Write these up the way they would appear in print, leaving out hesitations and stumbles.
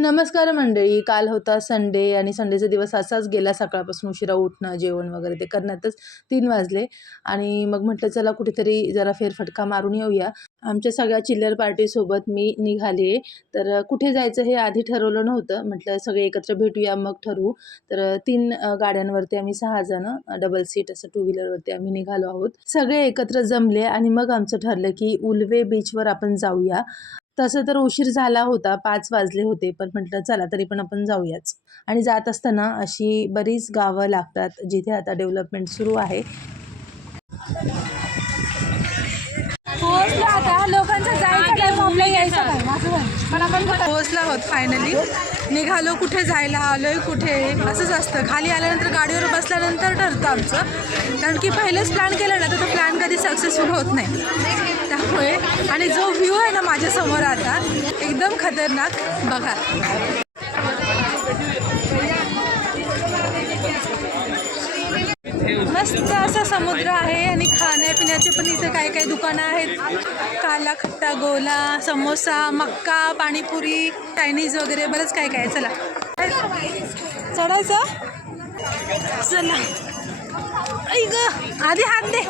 नमस्कार मंडळी. काल होता संडे आणि संडेचा दिवस असाच गेला. सकाळपासून उशिरा उठणं, जेवण वगैरे ते करण्यातच 3 वाजले आणि मग म्हटलं चला कुठेतरी जरा फेरफटका मारून येऊया. आमच्या सगळ्या चिल्लर पार्टीसोबत मी निघाले. तर कुठे जायचं हे आधी ठरवलं नव्हतं. म्हटलं सगळे एकत्र भेटूया मग ठरवू. तर 3 गाड्यांवरती आम्ही 6 जणं डबल सीट असं टू व्हीलरवरती आम्ही निघालो आहोत. सगळे एकत्र जमले आणि मग आमचं ठरलं की उल्वे बीचवर आपण जाऊया. तसं तर उशीर झाला होता, 5 वाजले होते. पण म्हटलं चला तरी पण आपण जाऊयाच. आणि जात असताना अशी बरीच गावं लागतात, जिथे आता डेव्हलपमेंट सुरू आहे. पोहोचलो आता. लोकांचं जायचं टाइम आपल्या यायचं टाइम. पण आपण पोहोचलो आहोत फायनली. निघालो, कुठे जायला आलोय, कुठे असंच असतं. खाली आल्यानंतर गाडीवर बसल्यानंतर ठरतं आमचं. कारण की पहिलेच प्लॅन केलं ना तर तो प्लॅन कधी सक्सेसफुल होत नाही. त्यामुळे आणि जो व्ह्यू आहे ना माझ्यासमोर आता एकदम खतरनाक बघा. मस्त असा समुद्र आहे आणि खाण्यापिण्याचे पण इथे काही काही दुकानं आहेत. काला खट्टा गोला, समोसा, मक्का, पाणीपुरी, चायनीज वगैरे बरंच काय काय. चला चढायचं. चला ऐक आधी हात दे.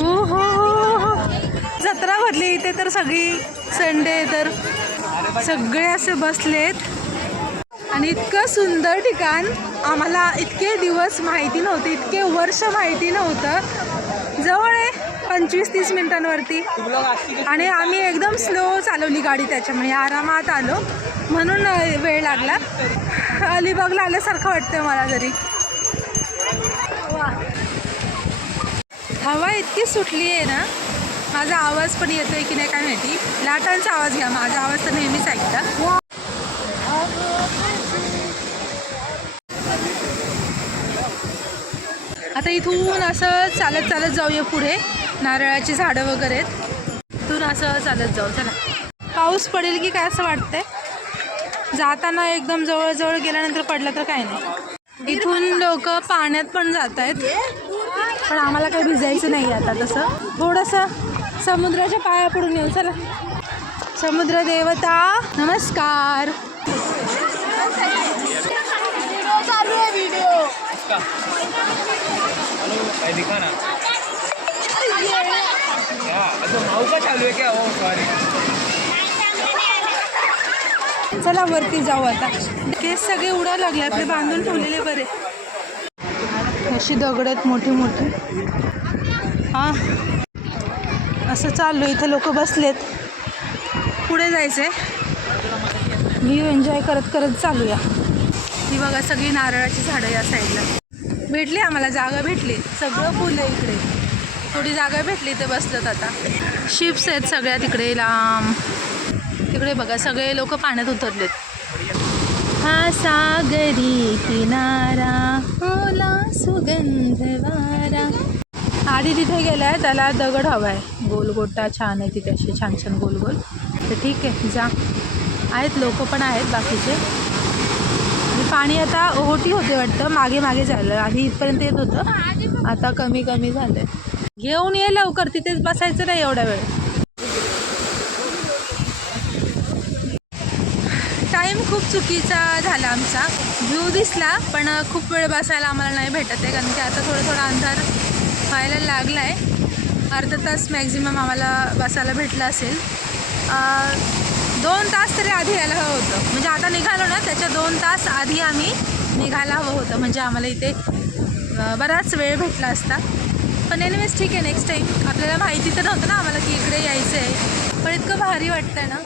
हो जत्रा भरली इथे तर सगळी. संडे तर सगळे असे बसलेत आणि इतकं सुंदर ठिकाण. आम्हाला इतके दिवस माहिती नव्हते, इतके वर्ष माहिती नव्हतं. जवळ आहे 25-30 मिनिटांवरती आणि आम्ही एकदम स्लो चालवली गाडी, त्याच्यामुळे आरामात आलो म्हणून वेळ लागला. अलिबागला आल्यासारखं वाटतं मला तरी. हवा इतकी सुटली आहे ना. माझा आवाज पण येतोय की नाही काय माहिती. लाटांचा आवाज घ्या, माझा आवाज तर नेहमीच ऐकता. आता इथून असं चालत चालत जाऊया पुढे. नारळाची झाडं वगैरे आहेत. इथून असं चालत जाऊ. चला. पाऊस पडेल की काय असं वाटतंय. जाताना एकदम जवळ गेल्यानंतर पडलं तर काय नाही. इथून लोक पाण्यात पण जात आहेत, पण आम्हाला काही भिजायचं नाही आता. तसं थोडंसं समुद्राच्या पाया पडून येऊ. चला. समुद्र देवता नमस्कार. चला वरती जाऊ आता. केस सगळे उडायला लागले आपले, बांधून ठेवलेले बरे. अशी दगड आहेत मोठी मोठी. हां असं चाललो. इथे लोक बसलेत. पुढे जायचंय. व्ह्यू एन्जॉय करत करत चालूया. ही बघा सगळी नारळाची झाडं या साईडला. भेटली आम्हाला जागा, भेटली. सगळं फुल आहे इकडे. थोडी जागा भेटली ते बसतात आता. शिप्स आहेत सगळ्या तिकडे लांब. तिकडे बघा सगळे लोक पाण्यात उतरलेत. हा सागरी किनारा ओला सुगंध वारा. आधी तिथे गेलाय, त्याला दगड हवा आहे. गोलगोटा छान आहे तिथे, असे छान छान गोल गोल. तर ठीक आहे जा. आहेत लोक पण आहेत बाकीचे. पाणी आता ओहोटी होते वाटतं. मागे मागे झालं. आधी इथपर्यंत येत होतं, आता कमी कमी झालं. घेऊन ये लवकर. तिथेच बसायचं नाही एवढा वेळ. टाईम खूप चुकीचा झाला आमचा. व्ह्यू दिसला पण खूप वेळ बसायला आम्हाला नाही भेटत आहे, कारण की आता थोडा अंधार व्हायला लागला आहे. अर्धा तास मॅक्झिमम आम्हाला बसायला भेटलं असेल. 2 तास तरी आधी यायला हवं होतं. म्हणजे आता निघालो ना त्याच्या 2 तास आधी आम्ही निघायला हवं होतं, म्हणजे आम्हाला इथे बराच वेळ भेटला असता. पण एनिवेज ठीक आहे. Next time. आपल्याला माहिती तर नव्हतं ना आम्हाला की इकडे यायचं आहे, पण इतकं भारी वाटतं आहे ना.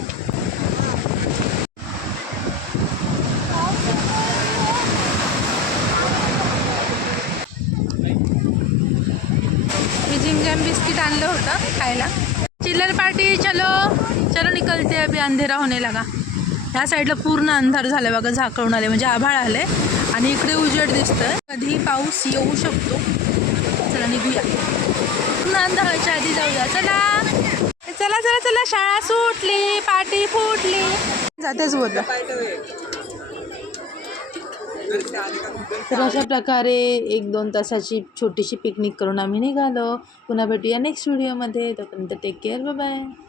मी जिंजम बिस्किट आणलं होतं खायला. चिल्लर पार्टी चलो चलो निकलते अभी, अंधेरा होने लगा. ह्या साईडला पूर्ण अंधार झालं बघा, झाकळून आले म्हणजे आभाळ आले आणि इकडे उजेड दिसतंय. कधी पाऊस येऊ शकतो. चला निघूया. पूर्ण अंधार व्हायच्या आधी जाऊया. चला चला चला चला. शाळा सुटली, पार्टी फुटली. जातेच बोललं. तर अशा प्रकारे 1-2 तासाची छोटीशी पिकनिक करून आम्ही निघालो. पुन्हा भेटूया नेक्स्ट व्हिडिओमध्ये. तोपर्यंत टेक केअर. Bye bye.